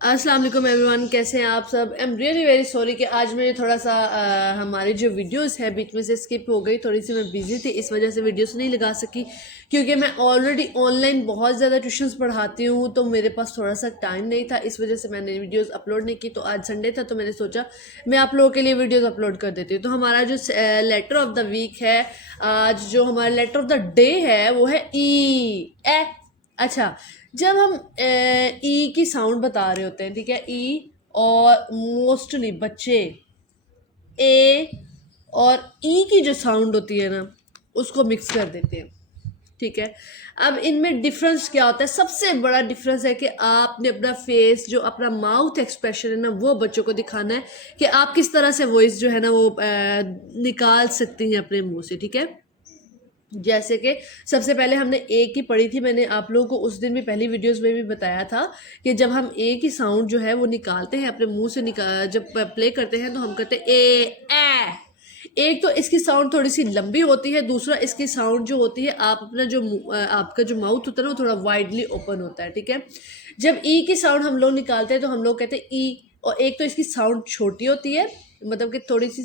अस्सलाम वालेकुम एवरीवन, कैसे हैं आप सब। I am really very sorry कि आज मेरे थोड़ा सा हमारी जो वीडियोस है बीच में से स्किप हो गई। थोड़ी सी मैं बिज़ी थी, इस वजह से वीडियोस नहीं लगा सकी, क्योंकि मैं ऑलरेडी ऑनलाइन बहुत ज़्यादा ट्यूशन्स पढ़ाती हूँ, तो मेरे पास थोड़ा सा टाइम नहीं था। इस वजह से मैंने वीडियोज़ अपलोड नहीं की। तो आज संडे था, तो मैंने सोचा मैं आप लोगों के लिए वीडियोज़ अपलोड कर देती हूँ। तो हमारा जो लेटर ऑफ द वीक है, आज जो हमारा लेटर ऑफ द डे है वो है ई ए। अच्छा, जब हम ई की साउंड बता रहे होते हैं, ठीक है, ई और मोस्टली बच्चे ए और ई की जो साउंड होती है ना उसको मिक्स कर देते हैं, ठीक है। अब इनमें डिफरेंस क्या होता है? सबसे बड़ा डिफरेंस है कि आपने अपना फेस, जो अपना माउथ एक्सप्रेशन है ना, वो बच्चों को दिखाना है कि आप किस तरह से वॉइस जो है ना वो निकाल सकती हैं अपने मुंह से, ठीक है। जैसे कि सबसे पहले हमने ए की पढ़ी थी, मैंने आप लोगों को उस दिन भी पहली वीडियोस में भी बताया था कि जब हम ए की साउंड जो है वो निकालते हैं अपने मुंह से, जब प्ले करते हैं तो हम करते हैं ए। एक तो इसकी साउंड थोड़ी सी लंबी होती है, दूसरा इसकी साउंड जो होती है, आप अपना जो आपका जो माउथ होता है ना वो थोड़ा वाइडली ओपन होता है, ठीक है। जब ई की साउंड हम लोग निकालते हैं तो हम लोग कहते हैं ई, और एक तो इसकी साउंड छोटी होती है, मतलब कि थोड़ी सी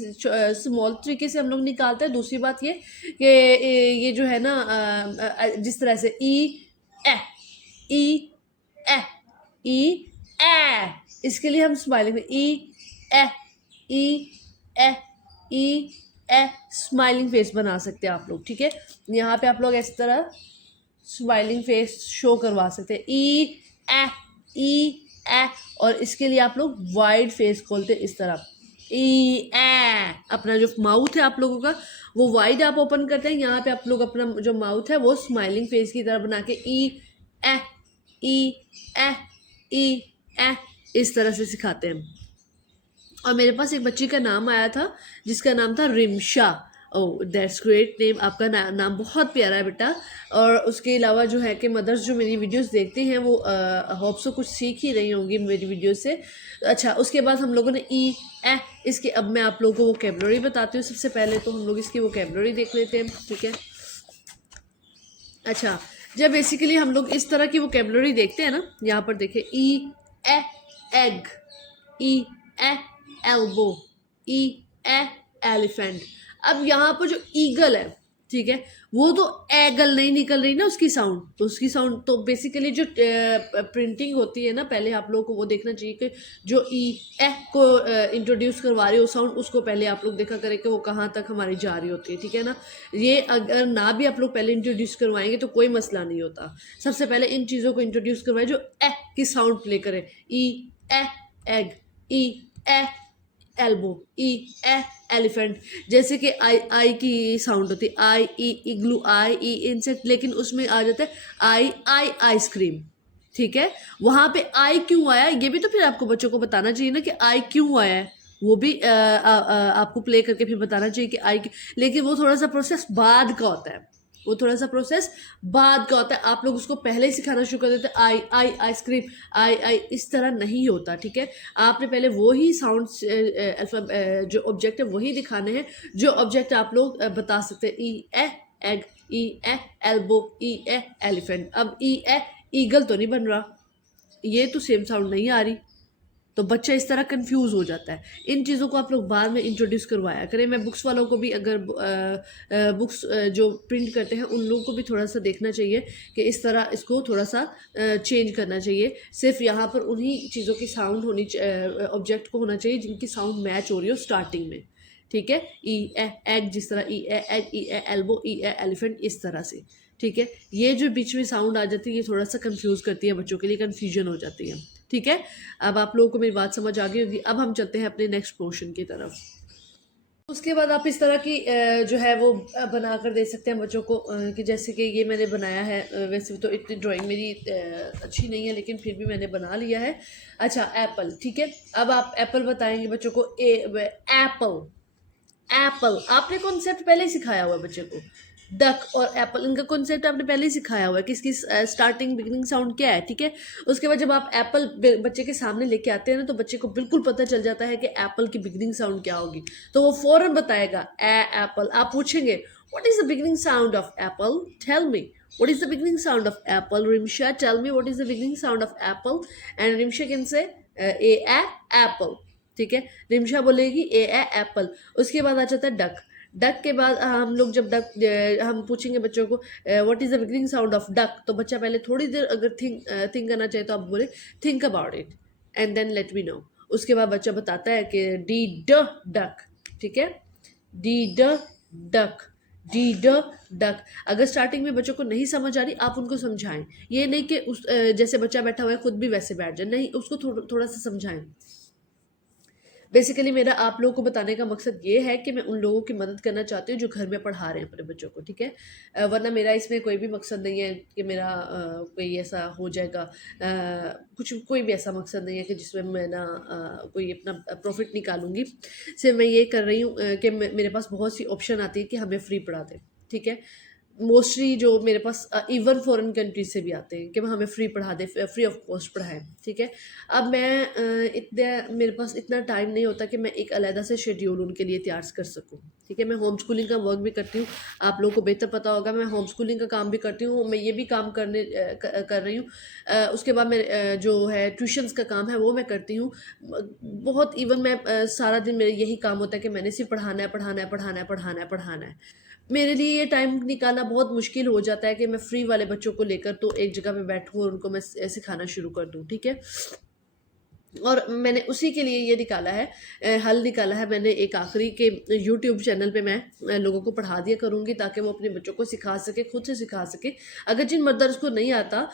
स्मॉल तरीके से हम लोग निकालते हैं। दूसरी बात ये कि ये जो है ना जिस तरह से ई ए, ई ए, ई ए, इसके लिए हम स्माइलिंग ई ए, ई ए, ई ए स्माइलिंग फेस बना सकते हैं आप लोग, ठीक है। यहाँ पे आप लोग इस तरह स्माइलिंग फेस शो करवा सकते हैं, ए, ई ए। और इसके लिए आप लोग वाइड फेस खोलते हैं इस तरह, ई ए। अपना जो माउथ है आप लोगों का वो वाइड आप ओपन करते हैं। यहाँ पे आप लोग अपना जो माउथ है वो स्माइलिंग फेस की तरह बना के ई ए, ई ए, ई ए इस तरह से सिखाते हैं। और मेरे पास एक बच्ची का नाम आया था जिसका नाम था Rimsha. Oh that's great name, आपका नाम बहुत प्यारा है बेटा। और उसके अलावा जो है कि मदर्स जो मेरी वीडियोस देखती हैं वो होप सो कुछ सीख ही रही होंगी मेरी वीडियो से। अच्छा, उसके बाद हम लोगों ने ई ए, इसके अब मैं आप लोगों को वोकेबलरी बताती हूँ। सबसे पहले तो हम लोग इसकी वोकेबलरी देख लेते हैं, ठीक है। अच्छा, जब बेसिकली हम लोग इस तरह की वोकेबलरी देखते हैं ना, यहाँ पर देखें, ई ए एग, ई ए एल्बो, ई ए एलिफेंट। अब यहाँ पर जो ईगल है, ठीक है, वो तो एगल नहीं निकल रही ना उसकी साउंड, तो उसकी साउंड तो बेसिकली जो प्रिंटिंग होती है ना, पहले आप लोगों को वो देखना चाहिए कि जो ई ए को इंट्रोड्यूस करवा रही हो साउंड, उसको पहले आप लोग देखा करें कि वो कहाँ तक हमारी जा रही होती है, ठीक है ना। ये अगर ना भी आप लोग पहले इंट्रोड्यूस करवाएंगे तो कोई मसला नहीं होता। सबसे पहले इन चीज़ों को इंट्रोड्यूस करवाएं जो ए की साउंड प्ले करे, ई ए एग, ई ए एल्बो, ई ए एलिफेंट। जैसे कि आई की साउंड होती है आई ई इग्लू, आई ई इंसेक्ट, लेकिन उसमें आ जाता है आई आइसक्रीम, ठीक है। वहां पे आई क्यों आया, ये भी तो फिर आपको बच्चों को बताना चाहिए ना कि आई क्यों आया है। वो भी आपको प्ले करके फिर बताना चाहिए कि आई, लेकिन वो थोड़ा सा प्रोसेस बाद का होता है, वो थोड़ा सा प्रोसेस बाद का होता है। आप लोग उसको पहले ही सिखाना शुरू कर देते हैं, आई आई आइसक्रीम, आई आई, इस तरह नहीं होता, ठीक है। आपने पहले वो ही साउंड जो ऑब्जेक्ट है वही दिखाने हैं जो ऑब्जेक्ट आप लोग बता सकते हैं, ई ए एग, ई ए एल्बो, ई ए एलिफेंट। अब ई ए ईगल तो नहीं बन रहा, ये तो सेम साउंड नहीं आ रही, तो बच्चा इस तरह कंफ्यूज हो जाता है। इन चीज़ों को आप लोग बाद में इंट्रोड्यूस करवाया करें। मैं बुक्स वालों को भी, अगर बुक्स जो प्रिंट करते हैं उन लोगों को भी थोड़ा सा देखना चाहिए कि इस तरह इसको थोड़ा सा चेंज करना चाहिए। सिर्फ यहाँ पर उन्हीं चीज़ों की साउंड होनी, ऑब्जेक्ट को होना चाहिए जिनकी साउंड मैच हो रही हो स्टार्टिंग में, ठीक है। ई ए एग, जिस तरह ई ए एग, ई ए एल्बो, ई ए एलिफेंट, इस तरह से, ठीक है। ये जो बीच में साउंड आ जाती है ये थोड़ा सा कंफ्यूज करती है बच्चों के लिए, कन्फ्यूजन हो जाती है, ठीक है। अब आप लोगों को मेरी बात समझ आ गई होगी। अब हम चलते हैं अपने नेक्स्ट पोर्शन की तरफ। उसके बाद आप इस तरह की जो है वो बना कर दे सकते हैं बच्चों को, कि जैसे कि ये मैंने बनाया है। वैसे तो इतनी ड्राइंग मेरी अच्छी नहीं है, लेकिन फिर भी मैंने बना लिया है। अच्छा, एप्पल, ठीक है। अब आप एप्पल बताएंगे बच्चों को, एप्पल, एप्पल आपने कॉन्सेप्ट पहले ही सिखाया हुआ है बच्चे को। डक और एप्पल, इनका कॉन्सेप्ट आपने पहले ही सिखाया हुआ है कि इसकी स्टार्टिंग बिगिनिंग साउंड क्या है, ठीक है। उसके बाद जब आप एप्पल बच्चे के सामने लेके आते हैं ना, तो बच्चे को बिल्कुल पता चल जाता है कि एप्पल की बिगिनिंग साउंड क्या होगी, तो वो फौरन बताएगा ए एप्पल। आप पूछेंगे what is the beginning sound of apple, tell me What is the beginning sound of apple? Rimsha, tell me what is the beginning sound of apple? And Rimsha can say a apple. ठीक है, रिमशा बोलेगी ए Apple. उसके बाद आ जाता है duck. Duck के बाद हम लोग जब डक हम पूछेंगे बच्चों को what is the beginning sound of duck, तो बच्चा पहले थोड़ी देर अगर थिंक करना चाहे तो आप बोले think about it and then let me know. उसके बाद बच्चा बताता है कि डी ड डक. ठीक है, डी ड डक, डी ड डक. अगर स्टार्टिंग में बच्चों को नहीं समझ आ रही, आप उनको समझाएं. ये नहीं कि जैसे बच्चा बैठा हुआ है खुद भी वैसे बैठ जाए, नहीं, उसको थोड़ा सा समझाएं. बेसिकली मेरा आप लोगों को बताने का मकसद ये है कि मैं उन लोगों की मदद करना चाहती हूँ जो घर में पढ़ा रहे हैं अपने बच्चों को. ठीक है, वरना मेरा इसमें कोई भी मकसद नहीं है कि मेरा कोई ऐसा हो जाएगा, कुछ कोई भी ऐसा मकसद नहीं है कि जिसमें मैं ना कोई अपना प्रॉफिट निकालूंगी. सिर्फ मैं ये कर रही हूँ कि मेरे पास बहुत सी ऑप्शन आती है कि हमें फ्री पढ़ा दें. ठीक है, मोस्टली जो मेरे पास इवन फॉरेन कंट्रीज से भी आते हैं कि वह हमें फ्री पढ़ा दे, फ्री ऑफ कॉस्ट पढ़ाएं. ठीक है, अब मैं इतने मेरे पास इतना टाइम नहीं होता कि मैं एक अलहदा से शेड्यूल उनके लिए तैयार कर सकूं. ठीक है, मैं होम स्कूलिंग का वर्क भी करती हूँ, आप लोगों को बेहतर पता होगा. मैं होम स्कूलिंग का काम भी करती हूँ, मैं ये भी काम कर रही हूँ. उसके बाद मैं जो है ट्यूशन्स का काम है वो मैं करती हूँ. बहुत इवन मैं सारा दिन मेरा यही काम होता है कि मैंने सिर्फ पढ़ाना है, पढ़ाना है, पढ़ाना है, पढ़ाना है, पढ़ाना है. मेरे लिए ये टाइम निकालना बहुत मुश्किल हो जाता है कि मैं फ्री वाले बच्चों को लेकर तो एक जगह पे बैठूँ और उनको मैं सिखाना शुरू कर दूँ. ठीक है, और मैंने उसी के लिए ये निकाला है, हल निकाला है मैंने एक आखिरी के यूट्यूब चैनल पे मैं लोगों को पढ़ा दिया करूँगी ताकि वो अपने बच्चों को सिखा सके, खुद से सिखा सके. अगर जिन मदर्स को नहीं आता,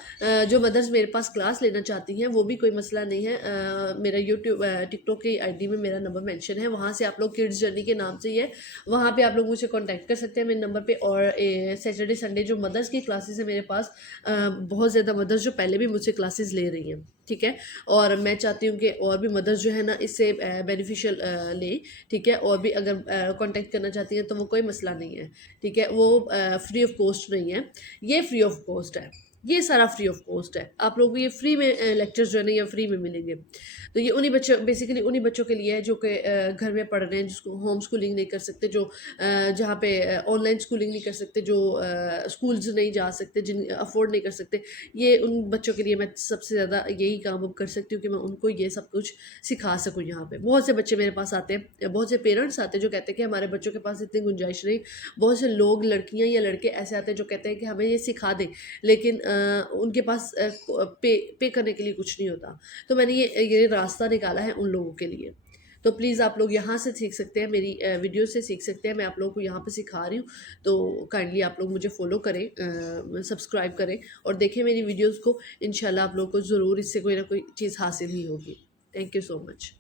जो मदर्स मेरे पास क्लास लेना चाहती हैं, वो भी कोई मसला नहीं है. मेरा यूट्यूब टिकटॉक की आईडी में मेरा नंबर मेंशन है, वहाँ से आप लोग किड्स जर्नी के नाम से ही है, वहाँ पे आप लोग मुझे कांटेक्ट कर सकते हैं मेरे नंबर पे. और सैटरडे संडे जो मदर्स की क्लासेस है मेरे पास, बहुत ज़्यादा मदर्स जो पहले भी मुझसे क्लासेस ले रही हैं. ठीक है, और मैं चाहती हूँ कि और भी मदर्स जो है ना इससे बेनिफिशियल लें. ठीक है, और भी अगर कांटेक्ट करना चाहती हैं तो वो कोई मसला नहीं है. ठीक है, वो फ्री ऑफ कॉस्ट नहीं है, ये फ्री ऑफ कॉस्ट है. ये सारा फ्री ऑफ कॉस्ट है. आप लोगों को ये फ्री में लेक्चर्स जो है ना ये फ्री में मिलेंगे. तो ये उन्हीं बच्चों, बेसिकली उन्हीं बच्चों के लिए है जो कि घर में पढ़ रहे हैं, जिसको होम स्कूलिंग नहीं कर सकते, जो जहाँ पे ऑनलाइन स्कूलिंग नहीं कर सकते, जो स्कूल्स नहीं जा सकते, जिन अफोर्ड नहीं कर सकते. ये उन बच्चों के लिए मैं सबसे ज़्यादा यही काम अब कर सकती हूँ कि मैं उनको ये सब कुछ सिखा सकूँ. यहाँ पे बहुत से बच्चे मेरे पास आते हैं, बहुत से पेरेंट्स आते हैं जो कहते हैं कि हमारे बच्चों के पास इतनी गुंजाइश नहीं. बहुत से लोग, लड़कियाँ या लड़के ऐसे आते हैं जो कहते हैं कि हमें ये सिखा दें, लेकिन उनके पास पे करने के लिए कुछ नहीं होता. तो मैंने ये रास्ता निकाला है उन लोगों के लिए. तो प्लीज़ आप लोग यहाँ से सीख सकते हैं, मेरी वीडियो से सीख सकते हैं. मैं आप लोगों को यहाँ पे सिखा रही हूँ, तो काइंडली आप लोग मुझे फॉलो करें, सब्सक्राइब करें और देखें मेरी वीडियोस को. इंशाल्लाह आप लोगों को ज़रूर इससे कोई ना कोई चीज़ हासिल ही होगी. Thank you so much.